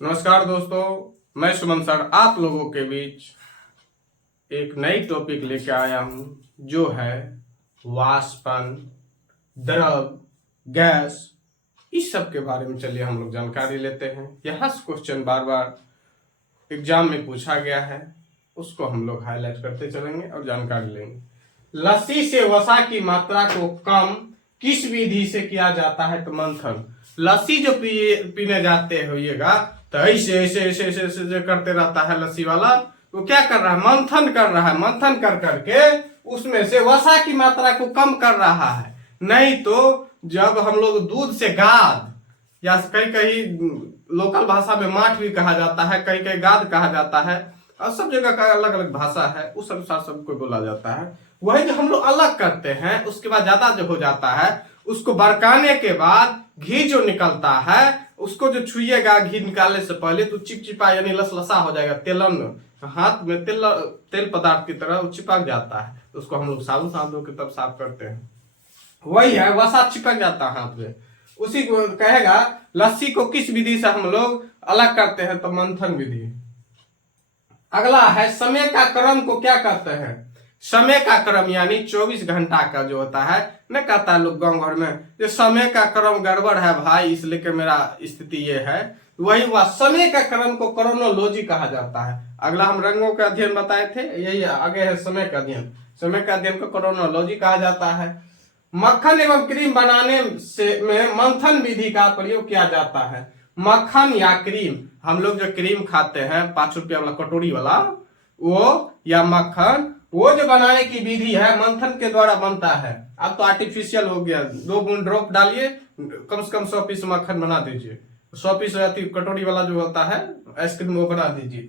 नमस्कार दोस्तों, मैं सुमन सर आप लोगों के बीच एक नई टॉपिक लेके आया हूं जो है वाष्पन, द्रव, गैस, इस सब के बारे में। चलिए हम लोग जानकारी लेते हैं। यहाँ से क्वेश्चन बार बार एग्जाम में पूछा गया है, उसको हम लोग हाईलाइट करते चलेंगे और जानकारी लेंगे। लस्सी से वसा की मात्रा को कम किस विधि से किया जाता है? तो मंथन। लस्सी जो पीने जाते होइएगा तो ऐसे ऐसे ऐसे ऐसे ऐसे जो करते रहता है लस्सी वाला, वो क्या कर रहा है? मंथन कर रहा है। मंथन कर करके उसमें से वसा की मात्रा को कम कर रहा है। नहीं तो जब हम लोग दूध से गाद, या कहीं कहीं लोकल भाषा में माठ भी कहा जाता है, कहीं कहीं गाद कहा जाता है, और सब जगह का अलग अलग भाषा है, उस अनुसार सबको बोला जाता है। वही जो हम लोग अलग करते हैं, उसके बाद ज्यादा जो हो जाता है, उसको बरकाने के बाद घी जो निकलता है, उसको जो छुइएगा घी निकालने से पहले तो चिपचिपा यानी लसलसा हो जाएगा। तेलन हाथ में तेल पदार्थ की तरह वो चिपक जाता है, तो उसको हम लोग साबुन साबुन के तब साफ करते हैं। वही है, वसा चिपक जाता है हाथ में। उसी को कहेगा लस्सी को किस विधि से हम लोग अलग करते हैं? तो मंथन विधि। अगला है समय का क्रम को क्या कहते हैं? समय का क्रम यानी 24 घंटा का जो होता है, न कहता है लोग गांव घर में, ये समय का क्रम गड़बड़ है भाई, इसलिए कि मेरा स्थिति ये है। वही हुआ, समय का क्रम को क्रोनोलॉजी कहा जाता है। अगला हम रंगों का अध्ययन बताए थे, यही आगे है समय का अध्ययन। समय का अध्ययन को क्रोनोलॉजी कहा जाता है। मक्खन एवं क्रीम बनाने से में मंथन विधि का प्रयोग किया जाता है। मक्खन या क्रीम, हम लोग जो क्रीम खाते हैं 5 रुपया वाला कटोरी वाला, वो या मक्खन, वो जो बनाने की विधि है मंथन के द्वारा बनता है। अब तो आर्टिफिशियल हो गया, 2 बूंद ड्रॉप डालिए, कम से कम 100 पीस मक्खन बना दीजिए। 100 पीस कटोरी वाला जो होता है आइसक्रीम, वो बना दीजिए।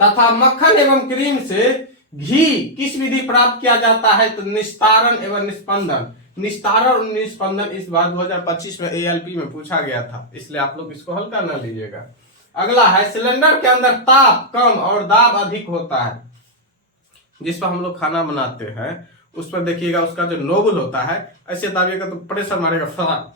तथा मक्खन एवं क्रीम से घी किस विधि प्राप्त किया जाता है? तो निस्तारण एवं निस्पंदन। निस्तारण और निस्पंदन इस बार 2025 में ALP में पूछा गया था, इसलिए आप लोग इसको हल्का न लीजिएगा। अगला है सिलेंडर के अंदर ताप कम और दाब अधिक होता है। जिस पर हम लोग खाना बनाते हैं उस पर देखिएगा, उसका जो नोबल होता है, ऐसे दाबिएगा तो प्रेशर मारेगा फटाक,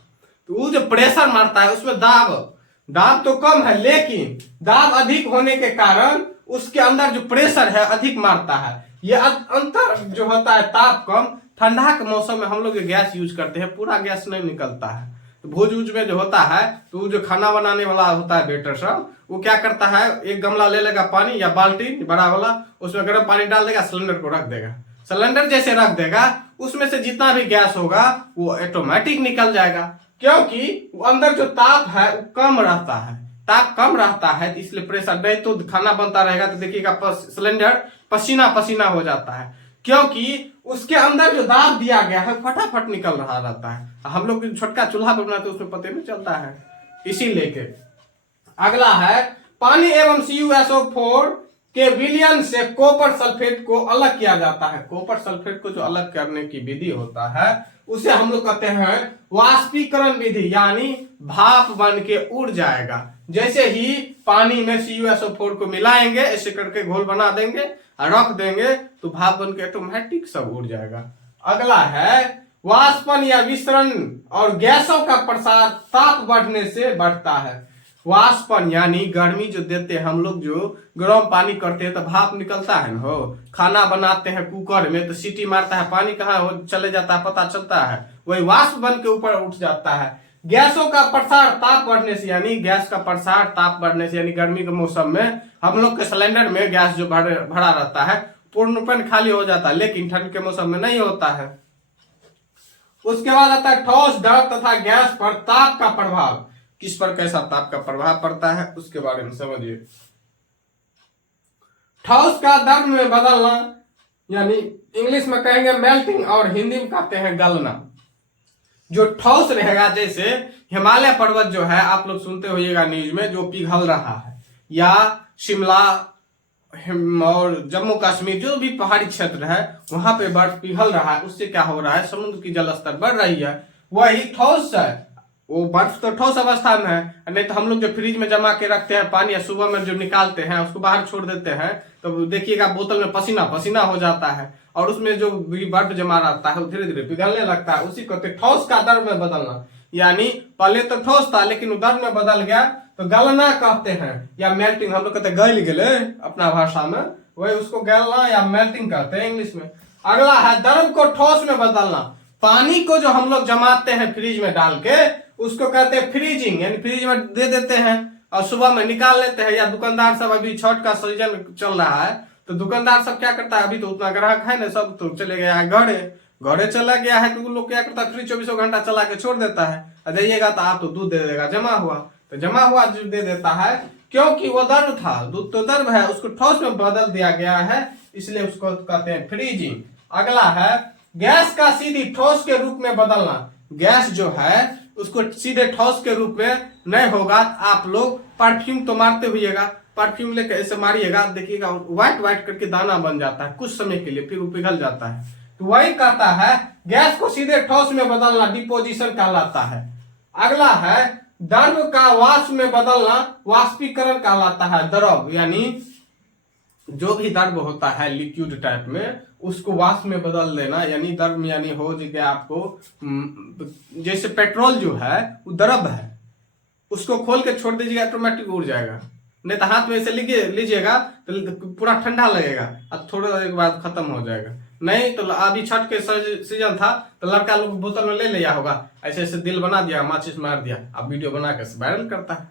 तो वो जो प्रेशर मारता है उसमें दाब तो कम है, लेकिन दाब अधिक होने के कारण उसके अंदर जो प्रेशर है अधिक मारता है। ये अंतर जो होता है ताप कम। ठंडा के मौसम में हम लोग गैस यूज करते हैं, पूरा गैस नहीं निकलता है। तो भोज उज में जो होता है, तो जो खाना बनाने वाला होता है बेटर सब, वो क्या करता है, एक गमला ले लेगा पानी या बाल्टी बड़ा वाला, उसमें गर्म पानी डाल देगा, सिलेंडर को रख देगा। सिलेंडर जैसे रख देगा, उसमें से जितना भी गैस होगा वो ऑटोमेटिक निकल जाएगा, क्योंकि अंदर जो ताप है वो कम रहता है। ताप कम रहता है इसलिए प्रेशर, नहीं तो खाना बनता रहेगा तो देखिएगा सिलेंडर पसीना पसीना हो जाता है, क्योंकि उसके अंदर जो दाब दिया गया है फटाफट निकल रहा रहता है। हम लोग छोटका चूल्हा पर बनाते उसमें पता नहीं चलता है, इसी लेके। अगला है पानी एवं CuSO4 के विलयन से कॉपर सल्फेट को अलग किया जाता है। कॉपर सल्फेट को जो अलग करने की विधि होता है उसे हम लोग कहते हैं वाष्पीकरण विधि, यानी भाप बन के उड़ जाएगा। जैसे ही पानी में CuSO4 को मिलाएंगे, ऐसे करके घोल बना देंगे और रख देंगे, तो भाप बन के ऑटोमेटिक सब उड़ जाएगा। अगला है वाष्पन या विसरण और गैसों का प्रसार ताप बढ़ने से बढ़ता है। वाष्पन यानी गर्मी जो देते हैं हम लोग, जो गर्म पानी करते हैं तो भाप निकलता है ना, हो खाना बनाते हैं कुकर में तो सीटी मारता है, पानी कहाँ हो चले जाता है पता चलता है, वही वाष्प बन के ऊपर उठ जाता है। गैसों का प्रसार ताप बढ़ने से, यानी गैस का प्रसार ताप बढ़ने से, यानी गर्मी के मौसम में हम लोग के सिलेंडर में गैस जो भरा रहता है पूर्णपण खाली हो जाता है, लेकिन ठंड के मौसम में नहीं होता है। उसके बाद आता है ठोस, द्रव तथा गैस पर ताप का प्रभाव। किस पर कैसा ताप का प्रभाव पड़ता है उसके बारे में समझिए। ठोस का द्रव में बदलना, यानी इंग्लिश में कहेंगे मेल्टिंग और हिंदी में कहते हैं गलना। जो ठोस रहेगा, जैसे हिमालय पर्वत जो है आप लोग सुनते होइएगा न्यूज में, जो पिघल रहा है, या शिमला और जम्मू कश्मीर जो भी पहाड़ी क्षेत्र है वहां पे बर्फ पिघल रहा है, उससे क्या हो रहा है, समुद्र की जल स्तर बढ़ रही है, वही ठोस है। वो बर्फ तो ठोस अवस्था में है, नहीं तो हम लोग जो फ्रिज में जमा के रखते हैं पानी, या सुबह में जो निकालते हैं उसको बाहर छोड़ देते हैं, तो देखिएगा बोतल में पसीना पसीना हो जाता है, और उसमें जो बर्फ जमा रहता है वो धीरे धीरे पिघलने लगता है। उसी को ठोस का द्रव में बदलना, यानी पहले तो ठोस था लेकिन द्रव में बदल गया, तो गलना कहते हैं या मेल्टिंग, हम लोग कहते हैं गल गले अपना भाषा में, वही उसको गलना या मेल्टिंग कहते हैं इंग्लिश में। अगला है द्रव को ठोस में बदलना। पानी को जो हम लोग जमाते हैं फ्रिज में डाल के, उसको कहते हैं फ्रीजिंग, यानी फ्रिज में दे देते हैं और सुबह में निकाल लेते हैं। या दुकानदार सब, अभी छठ का सीजन चल रहा है तो दुकानदार सब क्या करता है, अभी तो उतना ग्राहक है ना, सब तो चले गया है घरे चला गया है, तो लोग क्या करता है फ्रिज 24 घंटा चला के छोड़ देता है। जाइएगा तो आप तो दूध दे देगा जमा हुआ, तो जमा हुआ जो दे देता है, क्योंकि वो द्रव था, दूध तो द्रव है, उसको ठोस में बदल दिया गया है, इसलिए उसको कहते हैं फ्रीजिंग। अगला है गैस का सीधी ठोस के रूप में बदलना। गैस जो है उसको सीधे ठोस के रूप में नहीं होगा। आप लोग परफ्यूम तो मारते हुईएगा, परफ्यूम लेकर ऐसे मारिएगा, देखिएगा व्हाइट व्हाइट करके दाना बन जाता है कुछ समय के लिए, फिर वो पिघल जाता है। तो वही कहता है गैस को सीधे ठोस में बदलना डिपोजिशन कहलाता है। अगला है द्रव का वाष्प में बदलना वाष्पीकरण कहलाता है। द्रव यानी जो भी द्रव होता है लिक्विड टाइप में, उसको वाष्प में बदल देना, यानी द्रव यानी हो गया आपको, जैसे पेट्रोल जो है वो द्रव है, उसको खोल के छोड़ दीजिएगा ऑटोमेटिक उड़ जाएगा, नहीं तो हाथ में ऐसे लीजिएगा तो पूरा ठंडा लगेगा और थोड़ी देर के बाद खत्म हो जाएगा। नहीं तो अभी छठ के सीजन था तो लड़का लोग बोतल में ले लिया होगा, ऐसे ऐसे दिल बना दिया, माचिस मार दिया, अब वीडियो बना के वायरल करता है।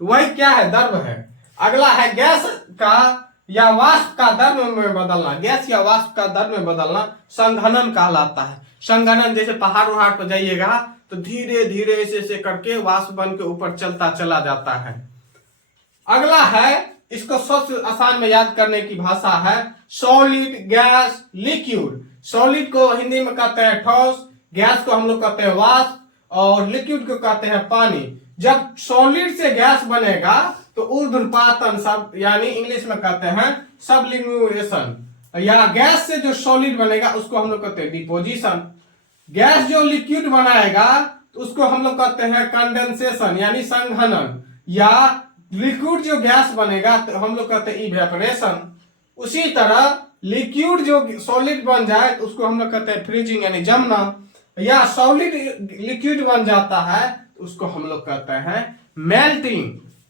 तो वही क्या है, द्रव है। अगला है गैस का या वाष्प का द्रव में बदलना। गैस या वाष्प का द्रव में बदलना संघनन कहलाता है। संघनन जैसे पहाड़ उहाड़ पर जाइएगा तो धीरे धीरे ऐसे ऐसे करके वाष्प बन के ऊपर चलता चला जाता है। अगला है, इसको सबसे आसान में याद करने की भाषा है सॉलिड, गैस, लिक्विड। सॉलिड को हिंदी में कहते हैं ठोस, गैस को हम लोग कहते हैं वाष्प और लिक्विड को कहते हैं पानी। जब सॉलिड से गैस बनेगा तो ऊर्ध्वपातन सब, यानी इंग्लिश में कहते हैं सब्लिमेशन। या गैस से जो सॉलिड बनेगा उसको हम लोग कहते हैं डिपोजिशन। गैस जो लिक्विड बनाएगा तो उसको हम लोग कहते हैं कंडेंसेशन यानी संघनन। या लिक्विड जो गैस बनेगा तो हम लोग कहते हैं इवेपोरेशन। उसी तरह लिक्विड जो सॉलिड बन जाए तो उसको हम लोग कहते हैं फ्रीजिंग यानी जमना। या सॉलिड लिक्विड बन जाता है तो उसको हम लोग कहते हैं मेल्टिंग।